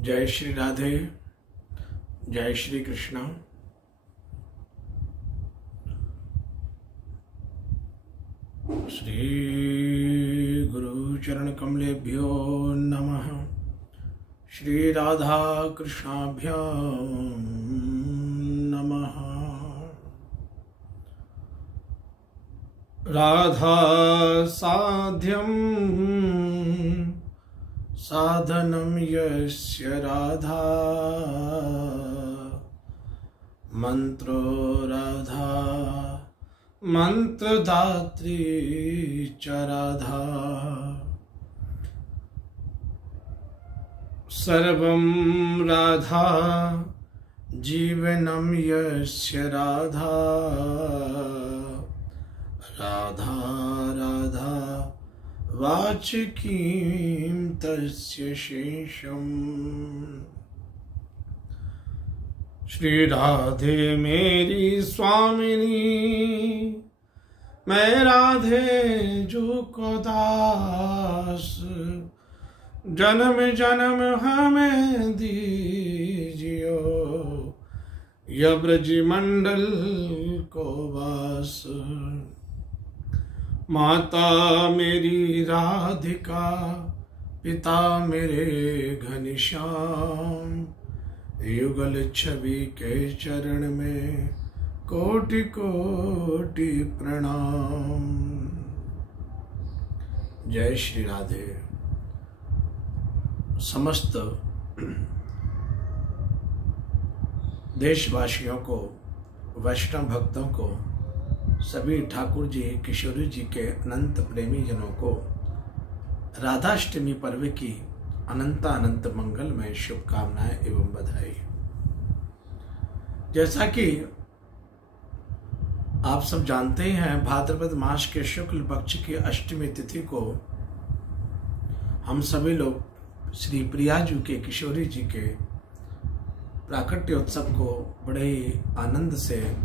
जय श्री राधे, जय श्री कृष्ण। श्री गुरु चरण कमलेभ्यो नमः। श्री राधा कृष्णाभ्यां नमः। राधा साध्यं साधनं यस्य राधा, मंत्रो राधा मंत्रदात्री च राधा। सर्वं राधा जीवनं यस्य राधा, राधा राधा वाचकीं तस्य शेषम्। श्री राधे मेरी स्वामिनी, मैं राधे जो को दास। जन्म जन्म हमें दीजियो, यह ब्रज मंडल को वास। माता मेरी राधिका, पिता मेरे घनश्याम। युगल छवि के चरण में कोटि कोटि प्रणाम। जय श्री राधे। समस्त देशवासियों को, वैष्णव भक्तों को, सभी ठाकुर जी किशोरी जी के अनंत प्रेमी जनों को राधाष्टमी पर्व की अनंत अनंत मंगलमय शुभकामनाएं एवं बधाई। जैसा कि आप सब जानते हैं, भाद्रपद मास के शुक्ल पक्ष की अष्टमी तिथि को हम सभी लोग श्री प्रियाजू के किशोरी जी के प्राकट्य उत्सव को बड़े ही आनंद से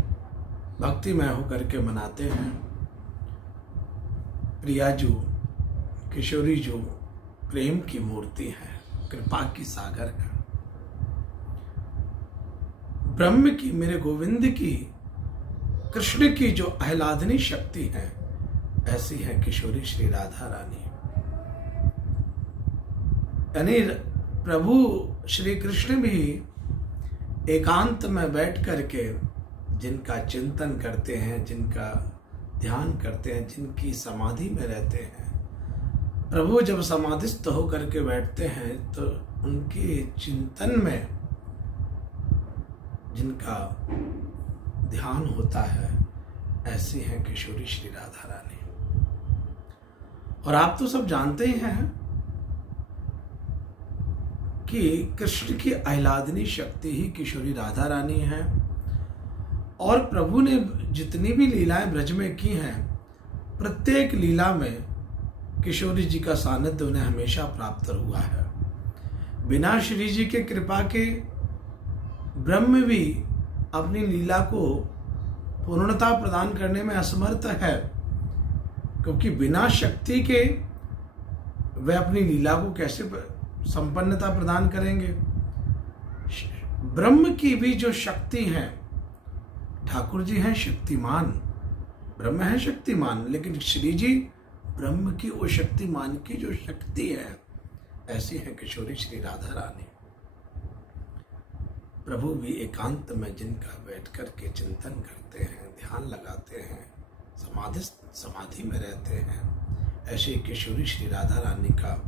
भक्तिमय होकर के मनाते हैं। प्रियाजू किशोरी जो प्रेम की मूर्ति है, कृपा की सागर है। ब्रह्म की, मेरे गोविंद की, कृष्ण की जो आह्लादनी शक्ति है, ऐसी है किशोरी श्री राधा रानी। यानी प्रभु श्री कृष्ण भी एकांत में बैठ करके जिनका चिंतन करते हैं, जिनका ध्यान करते हैं, जिनकी समाधि में रहते हैं, प्रभु जब समाधिस्थ होकर के बैठते हैं तो उनके चिंतन में जिनका ध्यान होता है, ऐसी हैं किशोरी श्री राधा रानी। और आप तो सब जानते ही हैं कि कृष्ण की आह्लादनी शक्ति ही किशोरी राधा रानी है। और प्रभु ने जितनी भी लीलाएं ब्रज में की हैं, प्रत्येक लीला में किशोरी जी का सानिध्य उन्हें हमेशा प्राप्त हुआ है। बिना श्री जी के कृपा के ब्रह्म भी अपनी लीला को पूर्णता प्रदान करने में असमर्थ है, क्योंकि बिना शक्ति के वे अपनी लीला को कैसे संपन्नता प्रदान करेंगे। ब्रह्म की भी जो शक्ति है, ठाकुर जी हैं शक्तिमान, ब्रह्म है शक्तिमान, लेकिन श्री जी ब्रह्म की वो शक्तिमान की जो शक्ति है, ऐसी है किशोरी श्री राधा रानी। प्रभु भी एकांत में जिनका बैठ करके चिंतन करते हैं, ध्यान लगाते हैं, समाधि में रहते हैं, ऐसे किशोरी श्री राधा रानी का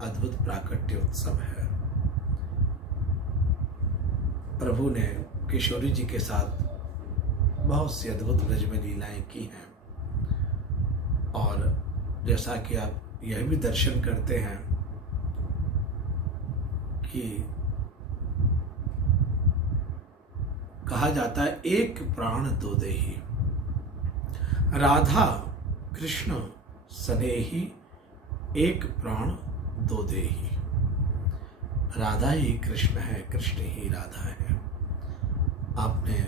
अद्भुत प्राकट्य उत्सव है। प्रभु ने किशोरी जी के साथ बहुत सी अद्भुत ब्रज में लीलाएं की हैं। और जैसा कि आप यह भी दर्शन करते हैं कि कहा जाता है, एक प्राण दो देही, राधा कृष्ण सनेही, एक प्राण दो देही। राधा ही कृष्ण है, कृष्ण ही राधा है। आपने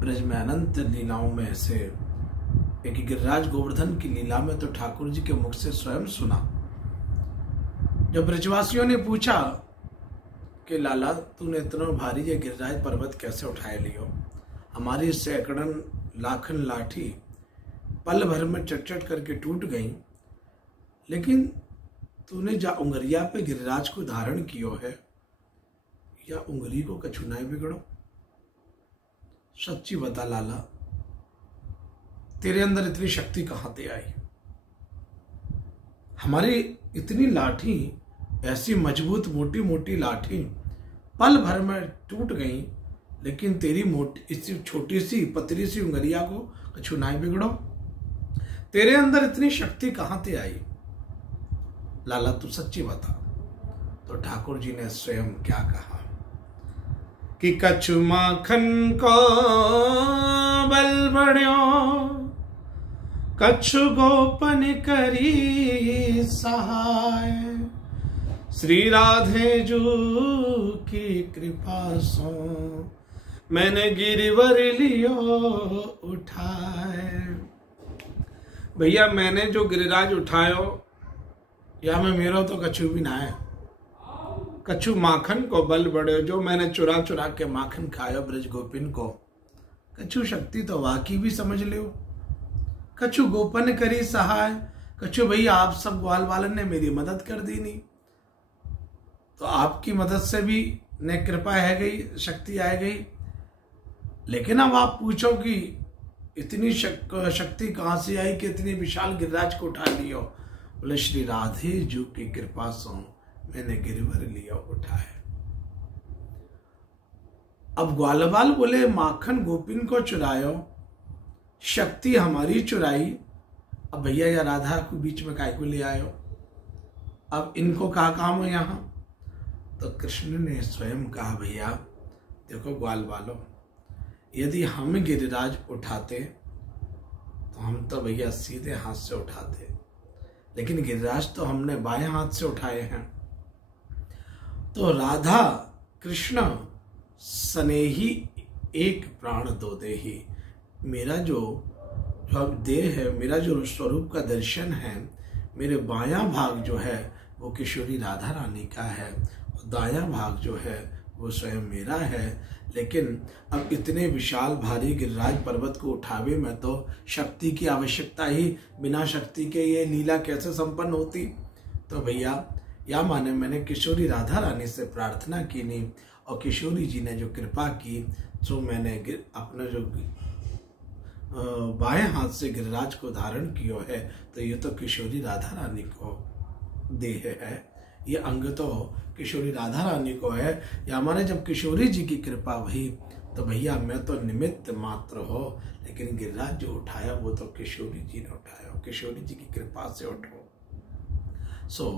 ब्रज में अनंत लीलाओं में से एक गिरिराज गोवर्धन की लीला में तो ठाकुर जी के मुख से स्वयं सुना, जब ब्रजवासियों ने पूछा कि लाला तूने इतना भारी ये गिरिराज पर्वत कैसे उठाए लियो। हमारी सैकड़न लाखन लाठी पल भर में चट करके टूट गई, लेकिन तूने जा उंगरिया पे गिरिराज को धारण कियो है, या उंगली को कछु ना बिगड़ो। सच्ची बता लाला, तेरे अंदर इतनी शक्ति कहां से आई। हमारी इतनी लाठी, ऐसी मजबूत मोटी मोटी लाठी पल भर में टूट गई, लेकिन तेरी मोटी इसी छोटी सी पतली सी उंगलिया को कछु ना बिगड़ो। तेरे अंदर इतनी शक्ति कहां से आई लाला, तू सच्ची बता। तो ठाकुर जी ने स्वयं क्या कहा कि कछु माखन को बल बढ़्यो, कछु गोपन करी सहाय, श्री राधे जू की कृपा सो मैंने गिरिवर लियो उठाए। भैया मैंने जो गिरिराज उठायो, या मैं मेरा तो कछु भी ना है। कछु माखन को बल बढ़े, जो मैंने चुरा चुरा के माखन खायो ब्रज गोपिन को, कछु शक्ति तो वाकई भी समझ लियो। कछु गोपन करी सहाय, कछु भैया आप सब ग्वाल वालन ने मेरी मदद कर दी नहीं, तो आपकी मदद से भी ने कृपा है गई, शक्ति आ गई। लेकिन अब आप पूछो कि इतनी शक्ति कहां से आई कि इतनी विशाल गिरिराज को उठा लियो। बोले श्री राधे जू की कृपा से मैंने गिरिवर लिया उठाए। अब ग्वालवाल बोले माखन गोपिन को चुरायो, शक्ति हमारी चुराई, अब भैया या राधा को बीच में काय को ले आयो, अब इनको क्या काम है यहाँ। तो कृष्ण ने स्वयं कहा भैया देखो ग्वाल वालों, यदि हम गिरिराज उठाते तो हम तो भैया सीधे हाथ से उठाते, लेकिन गिरिराज तो हमने बाएं हाथ से उठाए हैं। तो राधा कृष्ण स्नेही एक प्राण दो देही, मेरा जो अब देह है, मेरा जो स्वरूप का दर्शन है, मेरे बायां भाग जो है वो किशोरी राधा रानी का है, और दायां भाग जो है वो स्वयं मेरा है। लेकिन अब इतने विशाल भारी गिरिराज पर्वत को उठावे में तो शक्ति की आवश्यकता ही, बिना शक्ति के ये लीला कैसे संपन्न होती। तो भैया या माने मैंने किशोरी राधा रानी से प्रार्थना की नहीं, और किशोरी जी ने जो कृपा की, तो मैंने अपना जो बाएं हाथ से गिरिराज को धारण किया है, तो ये तो किशोरी राधा रानी को देह है, ये अंग तो किशोरी राधा रानी को है। या माने जब किशोरी जी की कृपा हुई तो भैया मैं तो निमित्त मात्र हो, लेकिन गिरिराज जो उठाया वो तो किशोरी जी ने उठाया, किशोरी जी की कृपा से उठो। सो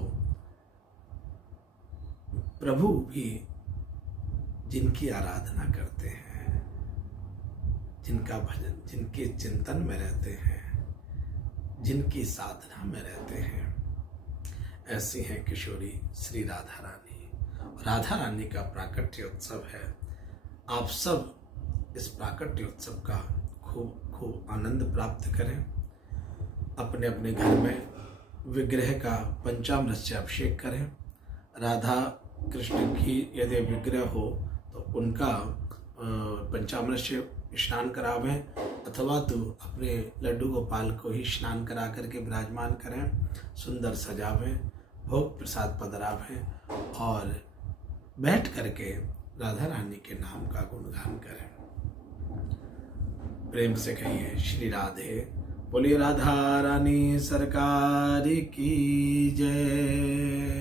प्रभु भी जिनकी आराधना करते हैं, जिनका भजन, जिनके चिंतन में रहते हैं, जिनकी साधना में रहते हैं, ऐसी हैं किशोरी श्री राधा रानी। राधा रानी का प्राकट्य उत्सव है। आप सब इस प्राकट्य उत्सव का खूब खूब आनंद प्राप्त करें। अपने अपने घर में विग्रह का पंचामृत से अभिषेक करें। राधा कृष्ण की यदि विग्रह हो तो उनका पंचामृत से स्नान करावें, अथवा तो अपने लड्डू गोपाल को ही स्नान करा करके विराजमान करें, सुंदर सजावें, भोग प्रसाद पधरावें और बैठ करके राधा रानी के नाम का गुणगान करें। प्रेम से कहिए श्री राधे, बोलिए राधा रानी सरकार की जय।